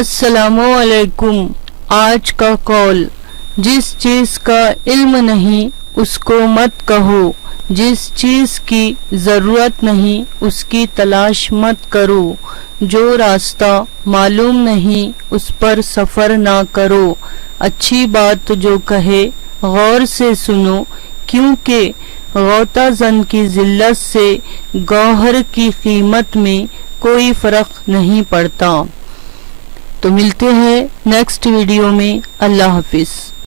السلام علیکم۔ آج کا قول، جس چیز کا علم نہیں اس کو مت کہو، جس چیز کی ضرورت نہیں اس کی تلاش مت کرو، جو راستہ معلوم نہیں اس پر سفر نہ کرو۔ اچھی بات جو کہے غور سے سنو، کیونکہ غوطہ زن کی ذلت سے گوہر کی قیمت میں کوئی فرق نہیں پڑتا۔ تو ملتے ہیں نیکسٹ ویڈیو میں۔ اللہ حافظ۔